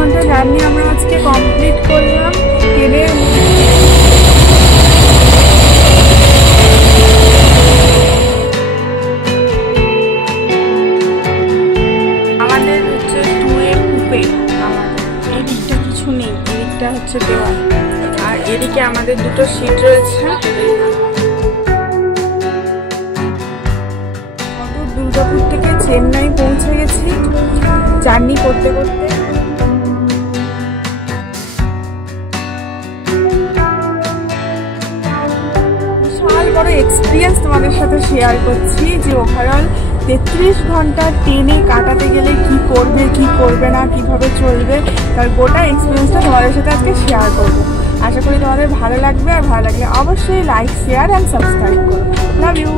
ঘন্টা জার্নি আমরা আজকে কমপ্লিট করলাম ট্রেনে। আমাদের হচ্ছে 2A কুপে। আমাদের এদিকটা কিছু নেই, এদিকটা হচ্ছে দেওয়াল, আর এদিকে আমাদের দুটো সিট রয়েছে। দুর্গাপুর থেকে চেন্নাই পৌঁছে গেছি জার্নি করতে করতে। বিশাল বড় এক্সপিরিয়েন্স তোমাদের সাথে শেয়ার করছি যে ওভারঅল 33 ঘন্টা ট্রেনে কাটাতে গেলে কি করবে কি করবে না, কিভাবে চলবে, তার গোটা এক্সপিরিয়েন্সটা তোমাদের সাথে আজকে শেয়ার করবো। আশা করি তোমাদের ভালো লাগবে, আর ভালো লাগলে অবশ্যই লাইক, শেয়ার অ্যান্ড সাবস্ক্রাইব করো। Love you.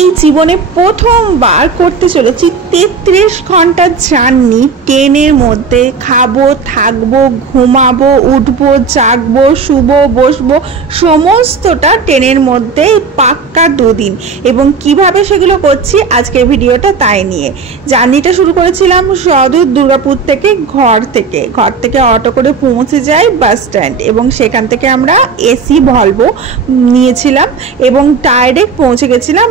এই জীবনে প্রথমবার করতে চলেছি 33 ঘন্টা জার্নি ট্রেনের মধ্যে। খাবো, থাকবো, ঘুমাবো, উঠবো, জাগবো, শুবো, বসবো, সমস্তটা ট্রেনের মধ্যে পাক্কা 2 দিন। এবং কিভাবে সেগুলো করছি আজকের ভিডিওটা তাই নিয়ে। জার্নিটা শুরু করেছিলাম সদর দুর্গাপুর থেকে। ঘর থেকে অটো করে পৌঁছে যাই বাস স্ট্যান্ড, এবং সেখান থেকে আমরা এসি ভলভো নিয়েছিলাম এবং ডাইরেক্ট পৌঁছে গেছিলাম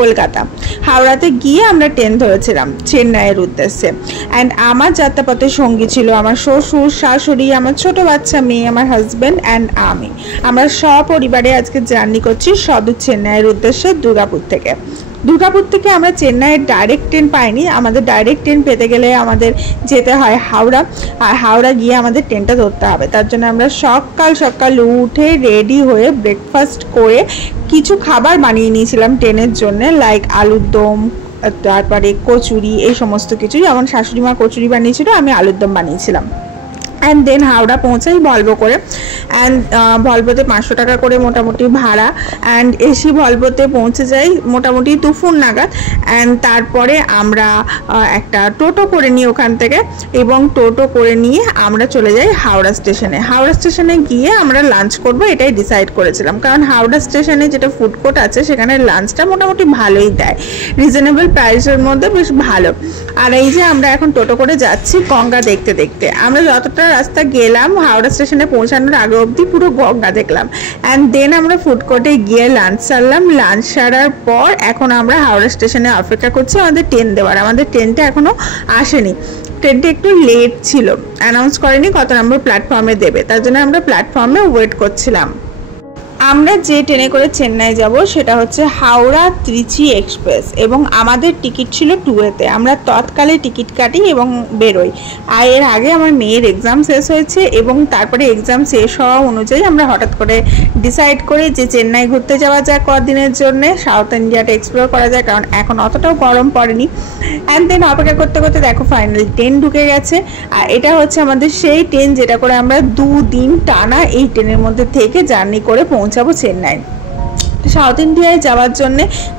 কলকাতা। হাওড়াতে গিয়ে আমরা ট্রেন ধরেছিলাম চেন্নাইয়ের উদ্দেশ্যে। অ্যান্ড আমার যাত্রাপথের সঙ্গী ছিল আমার শ্বশুর, শাশুড়ি, আমার ছোট বাচ্চা মেয়ে, আমার হাজব্যান্ড অ্যান্ড আমি। আমরা সপরিবারে আজকে জার্নি করছি সদর চেন্নাইয়ের উদ্দেশ্যে দুর্গাপুর থেকে। আমরা চেন্নাইয়ের ডাইরেক্ট ট্রেন পাইনি। আমাদের ডাইরেক্ট ট্রেন পেতে গেলে আমাদের যেতে হয় হাওড়া, আর হাওড়া গিয়ে আমাদের ট্রেনটা ধরতে হবে। তার জন্য আমরা সকাল উঠে রেডি হয়ে ব্রেকফাস্ট করে কিছু খাবার বানিয়ে নিয়েছিলাম ট্রেনের জন্য, লাইক আলুর দম, তারপরে কচুরি, এই সমস্ত কিছু। যেমন শাশুড়ি মা কচুরি বানিয়েছিল, আমি আলুর দম বানিয়েছিলাম। অ্যান্ড দেন হাওড়া পৌঁছাই ভলভো করে। অ্যান্ড ভলভোতে 500 টাকা করে মোটামুটি ভাড়া। অ্যান্ড এসি ভলভোতে পৌঁছে যাই মোটামুটি দুপুর নাগাদ। অ্যান্ড তারপরে আমরা একটা টোটো করে নিই ওখান থেকে, এবং টোটো করে নিয়ে আমরা চলে যাই হাওড়া স্টেশনে গিয়ে আমরা লাঞ্চ করব, এটাই ডিসাইড করেছিলাম। কারণ হাওড়া স্টেশনে যেটা ফুড কোর্ট আছে সেখানে লাঞ্চটা মোটামুটি ভালোই দেয়, রিজনেবল প্রাইসের মধ্যে বেশ ভালো। আর এই যে আমরা এখন টোটো করে যাচ্ছি গঙ্গা দেখতে দেখতে। আমরা যতটা রাস্তা গেলাম হাওড়া স্টেশনে পৌঁছানোর আগে অবধি পুরো গঙ্গা দেখলাম। অ্যান্ড দেন আমরা ফুড কোর্টে গিয়ে লাঞ্চ সারলাম। লাঞ্চ সারার পর এখন আমরা হাওড়া স্টেশনে অপেক্ষা করছি আমাদের ট্রেন দেওয়ার। আমাদের ট্রেনটা এখনো আসেনি, ট্রেনটা একটু লেট ছিল, অ্যানাউন্স করেনি কত নম্বর প্ল্যাটফর্মে দেবে, তার জন্য আমরা প্ল্যাটফর্মে ওয়েট করছিলাম। আমরা যে ট্রেনে করে চেন্নাই যাব সেটা হচ্ছে হাওড়া ত্রিচি এক্সপ্রেস, এবং আমাদের টিকিট ছিল 2A-তে। আমরা তৎকালে টিকিট কাটি এবং বেরোই। আর এর আগে আমার মেয়ের এক্সাম শেষ হয়েছে, এবং তারপরে এক্সাম শেষ হওয়া অনুযায়ী আমরা হঠাৎ করে ডিসাইড করি যে চেন্নাই ঘুরতে যাওয়া যায় কদিনের জন্যে, সাউথ ইন্ডিয়াটা এক্সপ্লোর করা যায়, কারণ এখন অতটাও গরম পড়েনি। অ্যান্ড দেন অপেক্ষা করতে করতে দেখো ফাইনালি ট্রেন ঢুকে গেছে। আর এটা হচ্ছে আমাদের সেই ট্রেন যেটা করে আমরা 2 দিন টানা এই ট্রেনের মধ্যে থেকে জার্নি করে পৌঁছাবো চেন্নাই। সাউথ ইন্ডিয়ায় যাওয়ার জন্য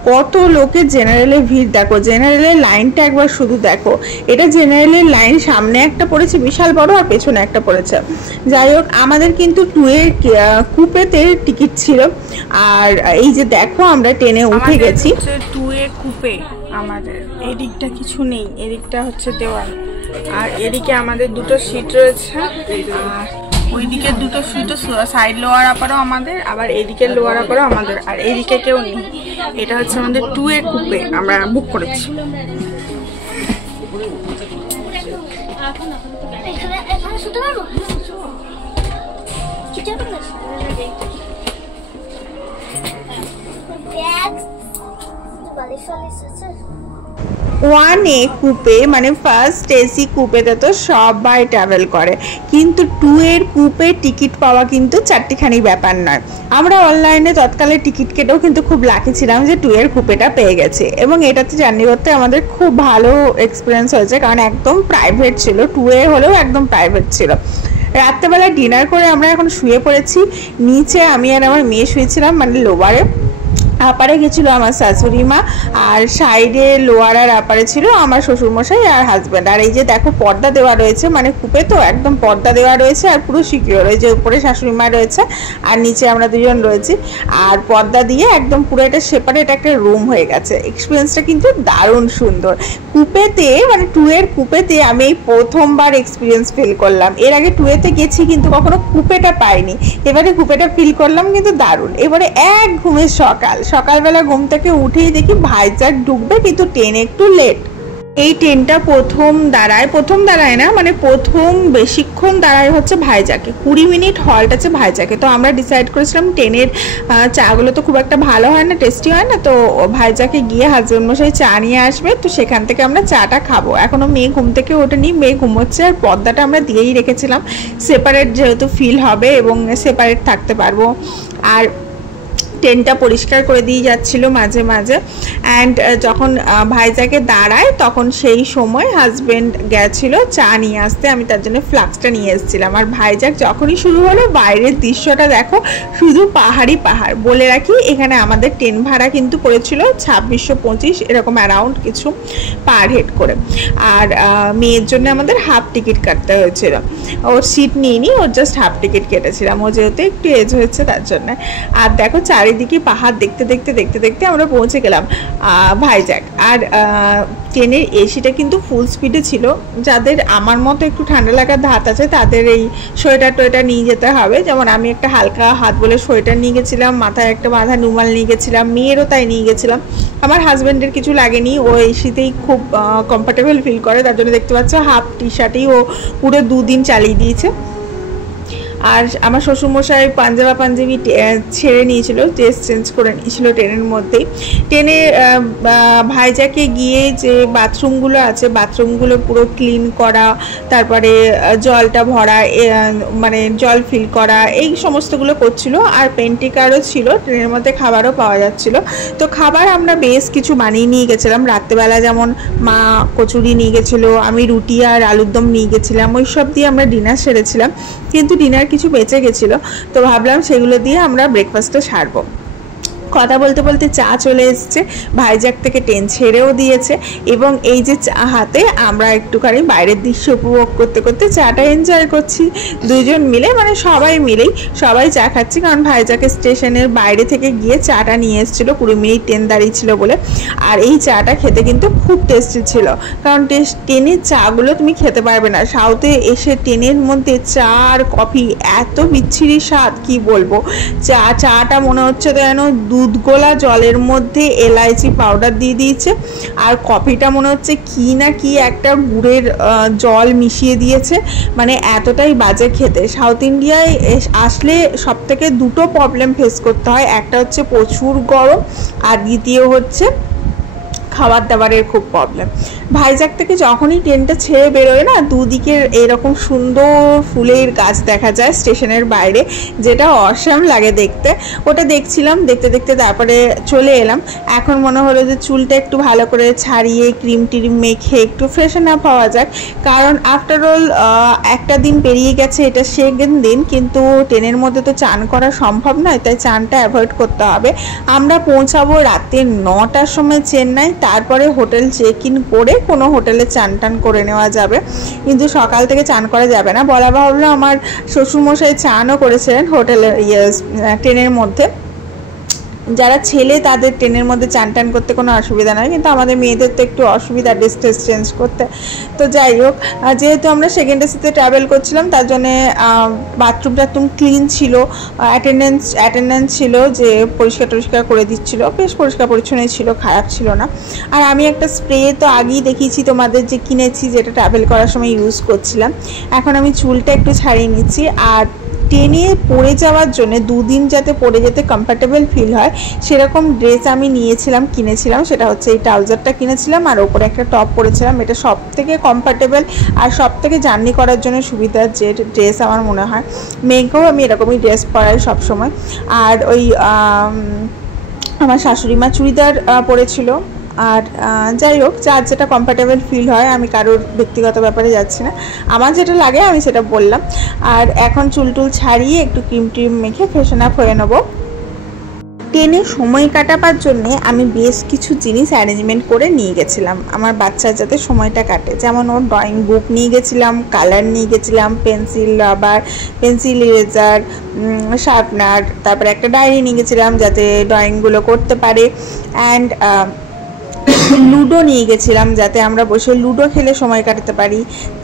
কত লোকের জেনারেলের ভিড় দেখো, জেনারেলের লাইনটা একবার শুধু দেখো। এটা জেনারেলের লাইন, সামনে একটা পড়েছে বিশাল বড়, আর পেছনে একটা পড়েছে। যাই হোক, আমাদের কিন্তু 2A কুপেতে টিকিট ছিল। আর এই যে দেখো আমরা ট্রেনে উঠে গেছি। 2A কুপে আমাদের। এদিকটা কিছু নেই, এদিকটা হচ্ছে দেওয়াল, আর এদিকে আমাদের দুটো সিট রয়েছে। আর ওইদিকে দুটো সিটও সাইড লোয়ার আপারও আমাদের, আবার এদিকে লোয়ার আপারও আমাদের, আর এদিকে কেউ নেই। এটা হচ্ছে আমাদের 2A কুপে আমরা বুক করেছি। ওয়ান এ কুপে মানে ফার্স্ট এসি কুপেতে তো সবাই ট্রাভেল করে, কিন্তু 2 এর কুপে টিকিট পাওয়া কিন্তু চারটিখানি ব্যাপার নয়। আমরা অনলাইনে তৎকালে টিকিট কেটেও কিন্তু খুব লাকি ছিলাম যে 2 এর কুপেটা পেয়ে গেছে, এবং এটাতে জার্নি করতে আমাদের খুব ভালো এক্সপিরিয়েন্স হয়েছে, কারণ একদম প্রাইভেট ছিল। 2 এ হলেও একদম প্রাইভেট ছিল। রাত্রেবেলা ডিনার করে আমরা এখন শুয়ে পড়েছি। নিচে আমি আর আমার মেয়ে শুয়েছিলাম মানে লোয়ারে, আপারে গেছিলো আমার শাশুড়ি মা, আর সাইডে লোয়ার আর আপারে ছিল আমার শ্বশুরমশাই আর হাজব্যান্ড। আর এই যে দেখো পর্দা দেওয়া রয়েছে, মানে কূপে তো একদম পর্দা দেওয়া রয়েছে আর পুরো সিকিউর। ওই যে উপরে শাশুড়ি মা রয়েছে আর নিচে আমরা দুজন রয়েছি, আর পর্দা দিয়ে একদম পুরো এটা সেপারেট একটা রুম হয়ে গেছে। এক্সপিরিয়েন্সটা কিন্তু দারুণ সুন্দর। কূপেতে মানে টুয়ের কূপেতে আমি এই প্রথমবার এক্সপিরিয়েন্স ফিল করলাম। এর আগে টুয়েতে গেছি কিন্তু কখনো কূপেটা পাইনি, এবারে কূপেটা ফিল করলাম কিন্তু দারুণ। এবারে এক ঘুমের সকালবেলা ঘুম থেকে উঠেই দেখি ভাইজ্যাক ঢুকবে, কিন্তু ট্রেন একটু লেট। এই ট্রেনটা প্রথম দাঁড়ায় না, মানে প্রথম বেশিক্ষণ দাঁড়ায় হচ্ছে ভাইজ্যাকে, 20 মিনিট হল্ট আছে ভাইজ্যাকে। তো আমরা ডিসাইড করেছিলাম ট্রেনের চাগুলো তো খুব একটা ভালো হয় না, টেস্টি হয় না, তো ভাইজ্যাকে গিয়ে হাজব্যান্ড মশাই চা নিয়ে আসবে, তো সেখান থেকে আমরা চাটা খাবো। এখনও মেয়ে ঘুম থেকে ওঠেনি, মেয়ে ঘুমোচ্ছে। আর পর্দাটা আমরা দিয়েই রেখেছিলাম, সেপারেট যেহেতু ফিল হবে এবং সেপারেট থাকতে পারবো। আর ট্রেনটা পরিষ্কার করে দিয়ে যাচ্ছিল মাঝে মাঝে। অ্যান্ড যখন ভাইজ্যাকে দাঁড়ায় তখন সেই সময় হাজব্যান্ড গেছিল চা নিয়ে আসতে, আমি তার জন্য ফ্লাক্সটা নিয়ে এসেছিলাম। আর ভাইজ্যাক যখনই শুরু হলো বাইরের দৃশ্যটা দেখো, শুধু পাহাড়ই পাহাড়। বলে রাখি এখানে আমাদের ট্রেন ভাড়া কিন্তু পড়েছিল 2625 এরকম অ্যারাউন্ড কিছু পার হেড করে। আর মেয়ের জন্য আমাদের হাফ টিকিট কাটতে হয়েছিল, ওর সিট নিইনি, ওর জাস্ট হাফ টিকিট কেটেছিলাম, ও যেহেতু একটু এজ হয়েছে তার জন্য। আর দেখো চারিদিকে পাহাড় দেখতে দেখতে দেখতে দেখতে আমরা পৌঁছে গেলাম ভাইজ্যাক। আর ট্রেনের এসিটা কিন্তু ফুল স্পিডে ছিল। যাদের আমার মতো একটু ঠান্ডা লাগার ধাত আছে তাদের এই সোয়েটার টোয়েটার নিয়ে যেতে হবে। যেমন আমি একটা হালকা হাত বলে সোয়েটার নিয়ে গেছিলাম, মাথায় একটা বাঁধা রুমাল নিয়ে গেছিলাম, মেয়েরও তাই নিয়ে গেছিলাম। আমার হাজব্যান্ডের কিছু লাগেনি, ও এসিতেই খুব কমফর্টেবল ফিল করে, তার জন্য দেখতে পাচ্ছ হাফ টি শার্টেই ও পুরো 2 দিন চালিয়ে দিয়েছে। আর আমার শ্বশুরমশাই পাঞ্জাবি ছেড়ে নিয়েছিল, ড্রেস চেঞ্জ করে নিয়েছিল ট্রেনের মধ্যেই। ট্রেনে ভাইজ্যাকে গিয়ে যে বাথরুমগুলো আছে বাথরুমগুলো পুরো ক্লিন করা, তারপরে জলটা ভরা, মানে জল ফিল করা, এই সমস্তগুলো করছিল। আর পেন্টিকারও ছিল ট্রেনের মধ্যে, খাবারও পাওয়া যাচ্ছিল। তো খাবার আমরা বেশ কিছু বানিয়ে নিয়ে গেছিলাম। রাত্রেবেলা যেমন মা কচুরি নিয়ে গেছিলো, আমি রুটি আর আলুর দম নিয়ে গেছিলাম, ওই সব দিয়ে আমরা ডিনার সেরেছিলাম। কিন্তু ডিনার কিছু বেঁচে গেছিলো, তো ভাবলাম সেগুলো দিয়ে আমরা ব্রেকফাস্টটা সারবো। কথা বলতে বলতে চা চলে এসছে, ভাইজ্যাক থেকে ট্রেন ছেড়েও দিয়েছে, এবং এই যে চা হাতে আমরা একটুখানি বাইরের দৃশ্য উপভোগ করতে করতে চাটা এনজয় করছি দুজন মিলে, মানে সবাই চা খাচ্ছি। কারণ ভাইজ্যাকের স্টেশনের বাইরে থেকে গিয়ে চাটা নিয়ে এসেছিলো, 20 মিনিট ট্রেন দাঁড়িয়েছিল বলে। আর এই চাটা খেতে কিন্তু খুব টেস্টি ছিল, কারণ ট্রেনের চাগুলো তুমি খেতে পারবে না। সাউথে এসে ট্রেনের মধ্যে চা আর কফি এত বিচ্ছিরি স্বাদ, কি বলবো। চাটা মনে হচ্ছে তো যেন দুধ গোলা জলের মধ্যে এলাইচি পাউডার দিয়ে দিয়েছে, আর কফিটা মনে হচ্ছে কি না কি একটা গুড়ের জল মিশিয়ে দিয়েছে, মানে এতটাই বাজে খেতে। সাউথ ইন্ডিয়ায় আসলে সব থেকে 2টো প্রবলেম ফেস করতে হয়, একটা হচ্ছে প্রচুর গরম, আর দ্বিতীয় হচ্ছে খাবার দাবারের খুব প্রবলেম। ভাইজ্যাক থেকে যখনই ট্রেনটা ছেড়ে বেরোয় না, দুদিকে এরকম সুন্দর ফুলের গাছ দেখা যায় স্টেশনের বাইরে, যেটা অসাম লাগে দেখতে। ওটা দেখছিলাম, দেখতে দেখতে তারপরে চলে এলাম। এখন মনে হলো যে চুলটা একটু ভালো করে ছাড়িয়ে ক্রিম টিম মেখে একটু ফ্রেশন আপ হওয়া যাক, কারণ আফটার অল একটা দিন পেরিয়ে গেছে, এটা সেকেন্ড দিন, কিন্তু ট্রেনের মধ্যে তো চান করা সম্ভব নয়, তাই চানটা অ্যাভয়েড করতে হবে। আমরা পৌঁছাবো রাতে 9টার সময় চেন্নাই, তারপরে হোটেল চেক ইন করে কোনো হোটেলে চান টান করে নেওয়া যাবে, কিন্তু সকাল থেকে চান করা যাবে না। বলা বাহুল্য আমার শ্বশুরমশাই চানও করেছিলেন হোটেলে, ট্রেনের মধ্যে। যারা ছেলে তাদের ট্রেনের মধ্যে চান টান করতে কোনো অসুবিধা নয়, কিন্তু আমাদের মেয়েদের তো একটু অসুবিধা ড্রেস ট্রেস চেঞ্জ করতে। তো যাই হোক, যেহেতু আমরা সেকেন্ড এসিতে ট্রাভেল করছিলাম, তার জন্যে বাথরুম ক্লিন ছিল, অ্যাটেন্ডেন্স ছিল যে পরিষ্কার করে দিচ্ছিল, বেশ পরিষ্কার পরিচ্ছন্নই ছিল, খারাপ ছিল না। আর আমি একটা স্প্রে তো আগেই দেখিয়েছি তোমাদের যে কিনেছি, যেটা ট্রাভেল করার সময় ইউজ করছিলাম। এখন আমি চুলটা একটু ছাড়িয়ে নিচ্ছি। আর ট্রেনে পরে যাওয়ার জন্য 2 দিন যাতে পরে যেতে কমফর্টেবল ফিল হয় সেরকম ড্রেস আমি কিনেছিলাম। সেটা হচ্ছে এই ট্রাউজারটা কিনেছিলাম, আর ওপরে একটা টপ পরেছিলাম। এটা সব থেকে কমফর্টেবল আর সব থেকে জার্নি করার জন্য সুবিধার যে ড্রেস আমার মনে হয়। মেয়েকেও আমি এরকমই ড্রেস পরাই সবসময়। আর ওই আমার শাশুড়ি মা চুড়িদার পরেছিল। আর যাই হোক, যার যেটা কমফর্টেবল ফিল হয়, আমি কারোর ব্যক্তিগত ব্যাপারে যাচ্ছি না, আমার যেটা লাগে আমি সেটা বললাম। আর এখন চুল টুল ছাড়িয়ে একটু ক্রিম টিম মেখে ফ্রেশন আপ হয়ে নেবো। ট্রেনে সময় কাটাবার জন্যে আমি বেশ কিছু জিনিস অ্যারেঞ্জমেন্ট করে নিয়ে গেছিলাম আমার বাচ্চার যাতে সময়টা কাটে। যেমন ওর ড্রয়িং বুক নিয়ে গেছিলাম, কালার নিয়ে গেছিলাম, pencil, rubber, pencil, eraser, sharpener, তারপরে একটা ডায়েরি নিয়ে গেছিলাম যাতে ড্রয়িংগুলো করতে পারে, অ্যান্ড লুডো নিয়ে গেছিলাম যাতে আমরা বসে লুডো খেলে সময় কাটাতে পারি,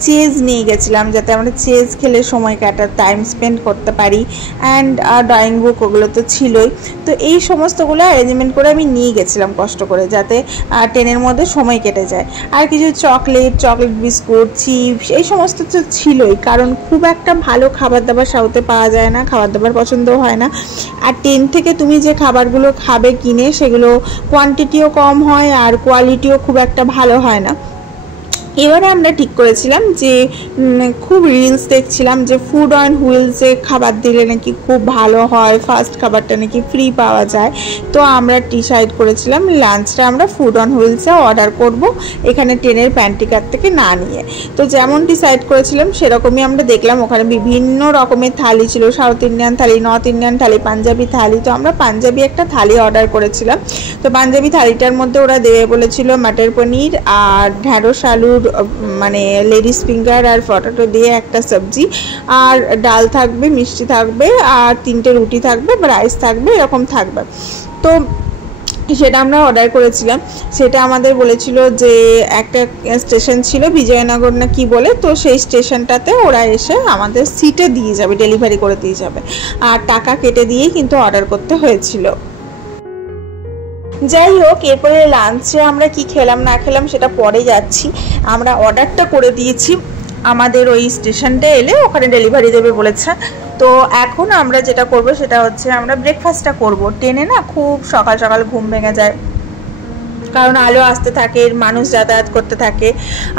চেস নিয়ে গেছিলাম যাতে আমরা চেস খেলে সময় টাইম স্পেন্ড করতে পারি, অ্যান্ড ড্রয়িং বুক ওগুলো তো ছিলই। তো এই সমস্তগুলো অ্যারেঞ্জমেন্ট করে আমি নিয়ে গেছিলাম কষ্ট করে, যাতে ট্রেনের মধ্যে সময় কেটে যায়। আর কিছু চকলেট বিস্কুট, চিপস এই সমস্ত তো ছিলই, কারণ খুব একটা ভালো খাবার দাবার সাউথে পাওয়া যায় না, খাবার দাবার পছন্দও হয় না। আর ট্রেন থেকে তুমি যে খাবারগুলো খাবে কিনে সেগুলো কোয়ান্টিটিও কম হয় আর কোয়ালিটিও খুব একটা ভালো হয় না। এবারে আমরা ঠিক করেছিলাম যে খুব রিলস দেখছিলাম যে ফুড অন হুইলসে খাবার দিলে নাকি খুব ভালো হয়, ফার্স্ট খাবারটা নাকি ফ্রি পাওয়া যায়। তো আমরা ডিসাইড করেছিলাম লাঞ্চটা আমরা ফুড অন হুইলসে অর্ডার করব, এখানে ট্রেনের প্যান্টিকার থেকে না নিয়ে। তো যেমন ডিসাইড করেছিলাম সেরকমই আমরা দেখলাম ওখানে বিভিন্ন রকমের থালি ছিল, সাউথ ইন্ডিয়ান থালি, নর্থ ইন্ডিয়ান থালি, পাঞ্জাবি থালি। তো আমরা পাঞ্জাবি একটা থালি অর্ডার করেছিলাম। তো পাঞ্জাবি থালিটার মধ্যে ওরা দেবে বলেছিল মাটার পনির আর ঢ্যাঁড়স আলুর মানে লেডিস ফিঙ্গার আর পটেটো দিয়ে একটা সবজি, আর ডাল থাকবে, মিষ্টি থাকবে, আর 3টে রুটি থাকবে, রাইস থাকবে, এরকম থাকবে। তো সেটা আমরা অর্ডার করেছিলাম। সেটা আমাদের বলেছিল যে একটা স্টেশন ছিল বিজয়নগর না কি বলে, তো সেই স্টেশনটাতে ওরা এসে আমাদের সিটে দিয়ে যাবে, ডেলিভারি করে দিয়ে যাবে, আর টাকা কেটে দিয়েই কিন্তু অর্ডার করতে হয়েছিল। যাই হোক, এরপরে লাঞ্চে আমরা কি খেলাম না খেলাম সেটা পরে যাচ্ছি। আমরা অর্ডারটা করে দিয়েছি, আমাদের ওই স্টেশনটা এলে ওখানে ডেলিভারি দেবে বলেছে। তো এখন আমরা যেটা করব সেটা হচ্ছে আমরা ব্রেকফাস্টটা করব। ট্রেনে না খুব সকাল সকাল ঘুম ভেঙে যায়, কারণ আলো আসতে থাকে, মানুষ যাতায়াত করতে থাকে,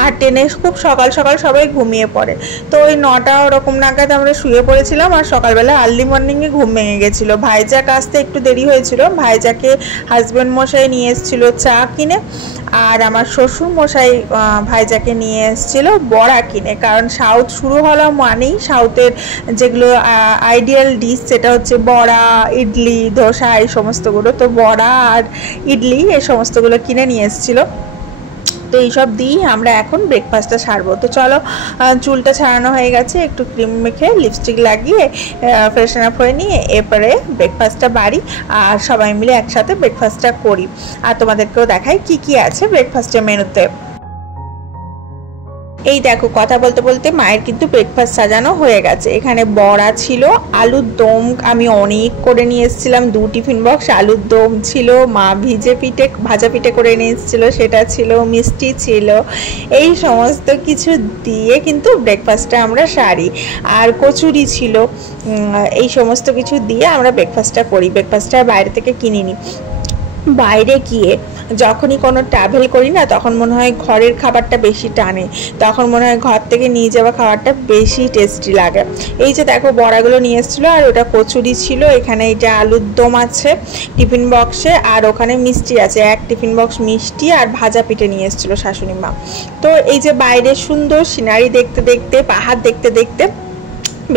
আর ট্রেনে খুব সকাল সকাল সবাই ঘুমিয়ে পড়ে। তো ওই 9টা ওরকম নাগাদ আমরা শুয়ে পড়েছিলাম, আর সকালবেলা আর্লি মর্নিংয়ে ঘুম ভেঙে গেছিলো। ভাইজাক আসতে একটু দেরি হয়েছিল, ভাইজাকে হাজব্যান্ড মশাই নিয়ে এসেছিলো চা কিনে, আর আমার শ্বশুর মশাই ভাইজাকে নিয়ে এসেছিল বড়া কিনে। কারণ সাউথ শুরু হলো মানেই সাউথের যেগুলো আইডিয়াল ডিশ সেটা হচ্ছে বড়া, ইডলি, ধোসা এই সমস্তগুলো। তো বড়া আর ইডলি এই সমস্তগুলো কিনে নিয়ে এসেছিলো। তো এইসব দিয়েই আমরা এখন ব্রেকফাস্টটা সারবো। তো চলো, চুলটা ছাড়ানো হয়ে গেছে, একটু ক্রিম মেখে লিপস্টিক লাগিয়ে ফ্রেশন আপ হয়ে নিয়ে এরপরে ব্রেকফাস্টটা বাড়ি, আর সবাই মিলে একসাথে ব্রেকফাস্টটা করি। আর তোমাদেরকেও দেখাই কি কি আছে ব্রেকফাস্টের মেনুতে। এই দেখো, কথা বলতে বলতে মায়ের কিন্তু ব্রেকফাস্ট সাজানো হয়ে গেছে। এখানে বড়া ছিল, আলুর দম আমি অনেক করে নিয়ে এসেছিলাম, 2 টিফিন বক্স আলুর দম ছিল, মা ভাজা পিঠে করে নিয়ে এসেছিলো, সেটা ছিল, মিষ্টি ছিল, এই সমস্ত কিছু দিয়ে কিন্তু ব্রেকফাস্টটা আমরা সারি। আর কচুরি ছিল, এই সমস্ত কিছু দিয়ে আমরা ব্রেকফাস্টটা করি। ব্রেকফাস্টটা বাইরে থেকে কিনে নিই। বাইরে গিয়ে যখনই কোনো ট্রাভেল করি না তখন মনে হয় ঘরের খাবারটা বেশি টানে, তখন মনে হয় ঘর থেকে নিয়ে যাওয়া খাবারটা বেশি টেস্টি লাগে। এই যে দেখো, বড়াগুলো নিয়ে এসেছিলো, আর ওটা কচুরি ছিল, এখানে এটা আলুর দম আছে টিফিন বক্সে, আর ওখানে মিষ্টি আছে, 1 টিফিন বক্স মিষ্টি, আর ভাজা পিঠে নিয়ে এসেছিলো শাশুড়ি মা। তো এই যে বাইরে সুন্দর সিনারি দেখতে দেখতে, পাহাড় দেখতে দেখতে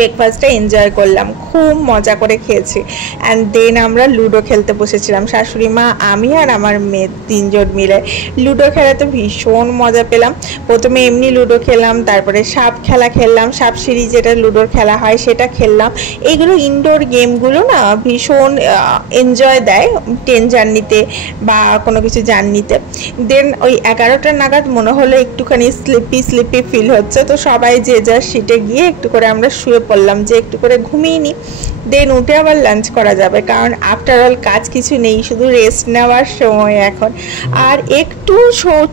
ব্রেকফাস্টটা এনজয় করলাম, খুব মজা করে খেয়েছি। অ্যান্ড দেন আমরা লুডো খেলতে বসেছিলাম, শাশুড়ি মা, আমি আর আমার মেয়ে 3 জন মিলে। লুডো খেলাতে ভীষণ মজা পেলাম। প্রথমে এমনি লুডো খেলাম, তারপরে সাপ খেলা খেললাম, সাপ সিঁড়ি যেটা লুডোর খেলা হয় সেটা খেললাম। এইগুলো ইনডোর গেমগুলো না ভীষণ এনজয় দেয় ট্রেন জার্নিতে বা কোনো কিছু জার্নিতে। দেন ওই 11টা নাগাদ মনে হলো একটুখানি স্লিপি ফিল হচ্ছে, তো সবাই যে যার সিটে গিয়ে একটু করে আমরা শুয়ে পড়লাম যে একটু করে ঘুমিয়ে নিই, দেন উঠে আবার লাঞ্চ করা যাবে, কারণ আফটার অল কাজ কিছু নেই, শুধু রেস্ট নেওয়ার সময় এখন। আর একটু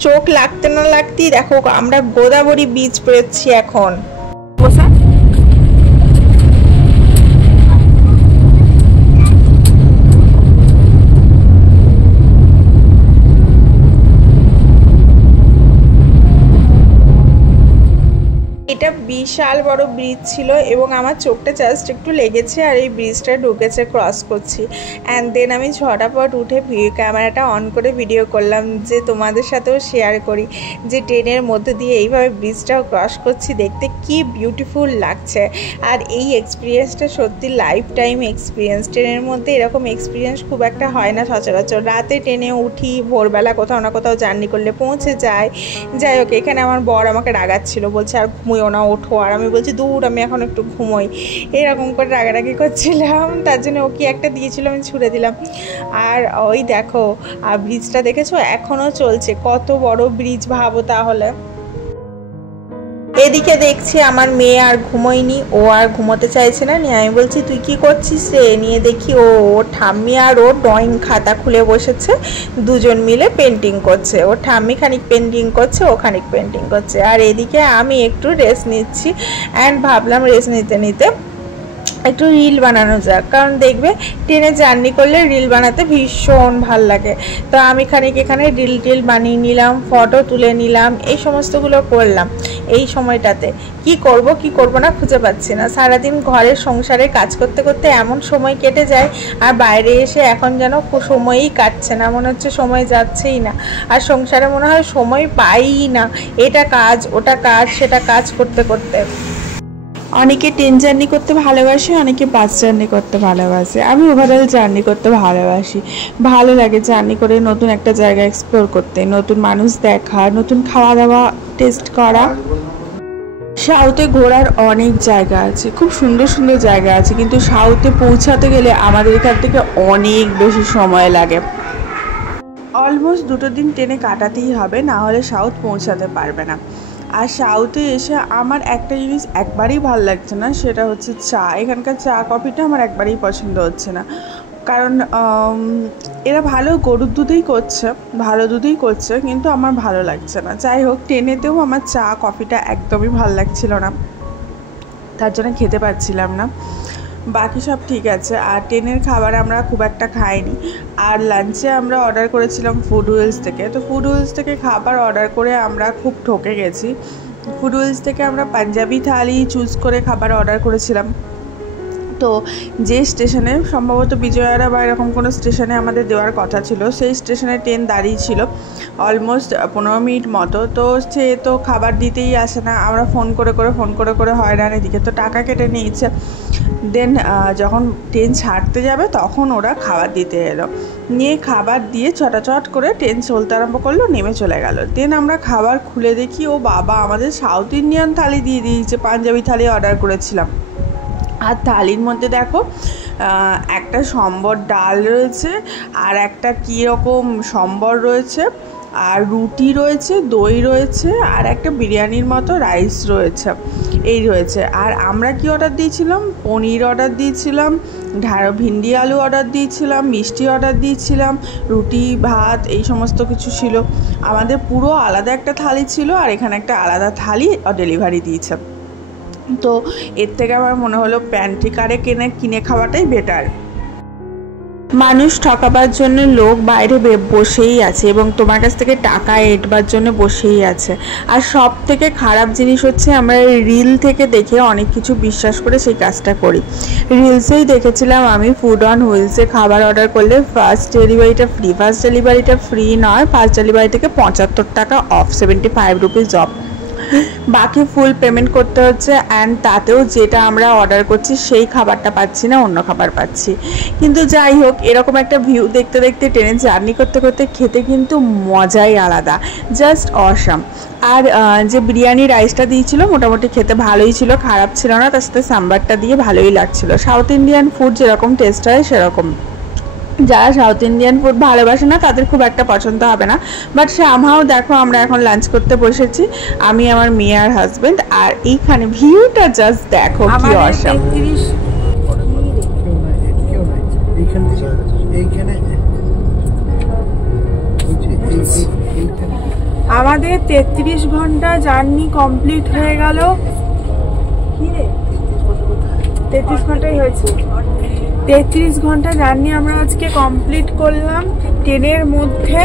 চোখ লাগতে না লাগতেই দেখো আমরা গোদাবরী বীচ পেয়েছি এখন। এটা বিশাল বড় ব্রিজ ছিল এবং আমার চোখটা জাস্ট একটু লেগেছে আর এই ব্রিজটা ঢুকেছে, ক্রস করছি। অ্যান্ড দেন আমি ঝটাপট উঠে ক্যামেরাটা অন করে ভিডিও করলাম যে তোমাদের সাথেও শেয়ার করি যে ট্রেনের মধ্যে দিয়ে এইভাবে ব্রিজটাও ক্রস করছি, দেখতে কি বিউটিফুল লাগছে। আর এই এক্সপিরিয়েন্সটা সত্যি লাইফ টাইম এক্সপিরিয়েন্স। ট্রেনের মধ্যে এরকম এক্সপিরিয়েন্স খুব একটা হয় না সচরাচর। রাতে ট্রেনে উঠি, ভোরবেলা কোথাও না কোথাও জার্নি করলে পৌঁছে যায়। যাই হোক, এখানে আমার বর আমাকে রাগাচ্ছিল, বলছে আর ঘুমোও না, ওঠো। আর আমি বলছি দূর, আমি এখন একটু ঘুমোই, এরকম করে রাগারাগি করছিলাম। তার জন্য ও কি একটা দিয়েছিল, আমি ছুঁড়ে দিলাম। আর ওই দেখো, আর ব্রিজটা দেখেছো এখনও চলছে, কত বড় ব্রিজ ভাবো তাহলে। এদিকে দেখছি আমার মেয়ে আর ঘুমোয়নি, ও আর ঘুমোতে চাইছে না। নিয়ে আমি বলছি তুই কি করছিস রে? নিয়ে দেখি ও ঠাম্মি আর ও ড্রয়িং খাতা খুলে বসেছে, দুজন মিলে পেন্টিং করছে। ও ঠাম্মি খানিক পেন্টিং করছে, ও খানিক পেন্টিং করছে। আর এদিকে আমি একটু রেস্ট নিচ্ছি। অ্যান্ড ভাবলাম রেস্ট নিতে নিতে একটু রিল বানানো যাক, কারণ দেখবে ট্রেনে জার্নি করলে রিল বানাতে ভীষণ ভাল লাগে। তো আমি খানিক এখানে রিল বানিয়ে নিলাম, ফটো তুলে নিলাম, এই সমস্তগুলো করলাম। এই সময়টাতে কি করব না খুঁজে পাচ্ছি না। সারাদিন ঘরের সংসারে কাজ করতে করতে এমন সময় কেটে যায়, আর বাইরে এসে এখন যেন সময়ই কাটছে না, মনে হচ্ছে সময় যাচ্ছেই না। আর সংসারে মনে হয় সময় পাইই না, এটা কাজ ওটা কাজ সেটা কাজ করতে করতে। অনেকে ট্রেন জার্নি করতে ভালোবাসে, অনেকে বাস জার্নি করতে ভালোবাসে। আমি ওভারঅল জার্নি করতে ভালোবাসি। ভালো লাগে জার্নি করে নতুন একটা জায়গা এক্সপ্লোর করতে, নতুন মানুষ দেখা, নতুন খাওয়া দাওয়া টেস্ট করা। সাউথে ঘোরার অনেক জায়গা আছে, খুব সুন্দর সুন্দর জায়গা আছে, কিন্তু সাউথে পৌঁছাতে গেলে আমাদের এখান থেকে অনেক বেশি সময় লাগে। অলমোস্ট 2 দিন ট্রেনে কাটাতেই হবে, না হলে সাউথ পৌঁছাতে পারবে না। আর সাউথে এসে আমার একটা জিনিস একবারেই ভালো লাগছে না, সেটা হচ্ছে চা। এখানকার চা কফিটা আমার একবারেই পছন্দ হচ্ছে না, কারণ এরা ভালো গরুর দুধেই করছে, ভালো দুধেই করছে, কিন্তু আমার ভালো লাগছে না। যাই হোক, ট্রেনেতেও আমার চা কফিটা একদমই ভালো লাগছিল না, তার জন্য খেতে পারছিলাম না। বাকি সব ঠিক আছে। আর ট্রেনের খাবার আমরা খুব একটা খাইনি। আর লাঞ্চে আমরা অর্ডার করেছিলাম ফুড হুইলস থেকে। তো ফুড হুইলস থেকে খাবার অর্ডার করে আমরা খুব ঠকে গেছি। ফুড হুইলস থেকে আমরা পাঞ্জাবি থালি চুজ করে খাবার অর্ডার করেছিলাম। তো যে স্টেশনে সম্ভবত বিজয়ারা বা এরকম কোনো স্টেশনে আমাদের দেওয়ার কথা ছিল, সেই স্টেশনে ট্রেন দাঁড়িয়ে ছিল অলমোস্ট 15 মিনিট মতো। তো সে তো খাবার দিতেই আসে না, আমরা ফোন করে হয়রান। এদিকে তো টাকা কেটে নিয়েছে। দেন যখন ট্রেন ছাড়তে যাবে তখন ওরা খাবার দিতে এলো, নিয়ে খাবার দিয়ে চটাচট করে ট্রেন চলতে আরম্ভ করলো, নেমে চলে গেল। দেন আমরা খাবার খুলে দেখি ও বাবা, আমাদের সাউথ ইন্ডিয়ান থালি দিয়ে দিয়েছে, পাঞ্জাবি থালি অর্ডার করেছিলাম। আর থালির মধ্যে দেখো একটা সম্বর ডাল রয়েছে, আর একটা কীরকম সম্বর রয়েছে, আর রুটি রয়েছে, দই রয়েছে, আর একটা বিরিয়ানির মতো রাইস রয়েছে, এই রয়েছে। আর আমরা কি অর্ডার দিয়েছিলাম? পনির অর্ডার দিয়েছিলাম, ভিন্ডি আলু অর্ডার দিয়েছিলাম, মিষ্টি অর্ডার দিয়েছিলাম, রুটি ভাত এই সমস্ত কিছু ছিল। আমাদের পুরো আলাদা একটা থালি ছিল, আর এখানে একটা আলাদা থালি ডেলিভারি দিয়েছে। তো এর থেকে আমার মনে হলো প্যান্ট্রি কারে কিনে খাওয়াটাই বেটার। মানুষ ঠকাবার জন্য লোক বাইরে বসেই আছে এবং তোমার কাছ থেকে টাকা এঁটবার জন্য বসেই আছে। আর সব থেকে খারাপ জিনিস হচ্ছে আমরা রিল থেকে দেখে অনেক কিছু বিশ্বাস করে সেই কাজটা করি। রিলসেই দেখেছিলাম আমি ফুড অন হুইলসে খাবার অর্ডার করলে ফার্স্ট ডেলিভারিটা ফ্রি নয়, ফার্স্ট ডেলিভারি থেকে 75 টাকা অফ, 75 রুপিস অফ, বাকি ফুল পেমেন্ট করতে হচ্ছে। অ্যান্ড তাতেও যেটা আমরা অর্ডার করছি সেই খাবারটা পাচ্ছি না, অন্য খাবার পাচ্ছি। কিন্তু যাই হোক, এরকম একটা ভিউ দেখতে দেখতে ট্রেনে জার্নি করতে করতে খেতে কিন্তু মজাই আলাদা, জাস্ট অসাম। আর যে বিরিয়ানি রাইসটা দিয়েছিল মোটামুটি খেতে ভালোই ছিল, খারাপ ছিল না, তার সাথে সাম্বারটা দিয়ে ভালোই লাগছিল। সাউথ ইন্ডিয়ান ফুড যেরকম টেস্ট হয় সেরকম। যারা সাউথ ইন্ডিয়ান ফুড ভালোবাসে না তাদের খুব একটা পছন্দ হবে না, বাট সামহাও দেখো আমরা এখন লাঞ্চ করতে বসেছি, আমি, আমার মেয়ে আর হাজবেন্ড। আর এইখানে ভিউটা জাস্ট দেখো কি অসাম। আমাদের 33 ঘন্টা জার্নি কমপ্লিট হয়ে গেল। 33 ঘন্টাই হয়েছে। 33 ঘন্টা জার্নি আমরা আজকে কমপ্লিট করলাম। ট্রেনের মধ্যে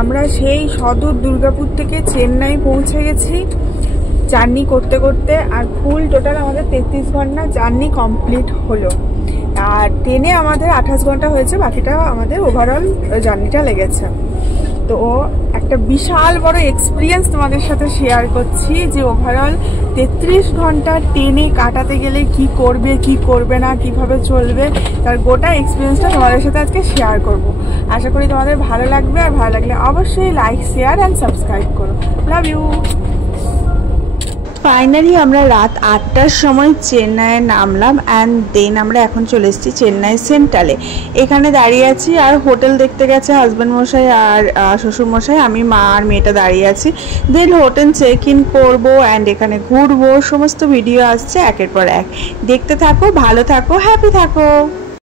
আমরা সেই সদর দুর্গাপুর থেকে চেন্নাই পৌঁছে গেছি। জার্নি করতে করতে, আর ফুল টোটাল আমাদের 33 ঘন্টা জার্নি কমপ্লিট হলো। আর ট্রেনে আমাদের 28 ঘন্টা হয়েছে, বাকিটা আমাদের ওভারঅল জার্নিটা লেগেছে। তো একটা বিশাল বড় এক্সপিরিয়েন্স তোমাদের সাথে শেয়ার করছি যে ওভারঅল 33 ঘন্টা ট্রেনে কাটাতে গেলে কি করবে কি করবে না, কিভাবে চলবে, তার গোটা এক্সপিরিয়েন্সটা তোমাদের সাথে আজকে শেয়ার করব। আশা করি তোমাদের ভালো লাগবে, আর ভালো লাগলে অবশ্যই লাইক, শেয়ার অ্যান্ড সাবস্ক্রাইব করো। Love you. ফাইনালি আমরা রাত 8টার সময় চেন্নাইয়ে নামলাম অ্যান্ড দেন আমরা এখন চলে এসেছি চেন্নাই সেন্ট্রালে। এখানে দাঁড়িয়ে আছি, আর হোটেল দেখতে গেছে হাজব্যান্ড মশাই আর শ্বশুর মশাই, আমি মা আর মেয়েটা দাঁড়িয়ে আছি। দেন হোটেল চেক ইন করবো অ্যান্ড এখানে ঘুরবো, সমস্ত ভিডিও আসছে একের পর এক। দেখতে থাকো, ভালো থাকো, হ্যাপি থাকো।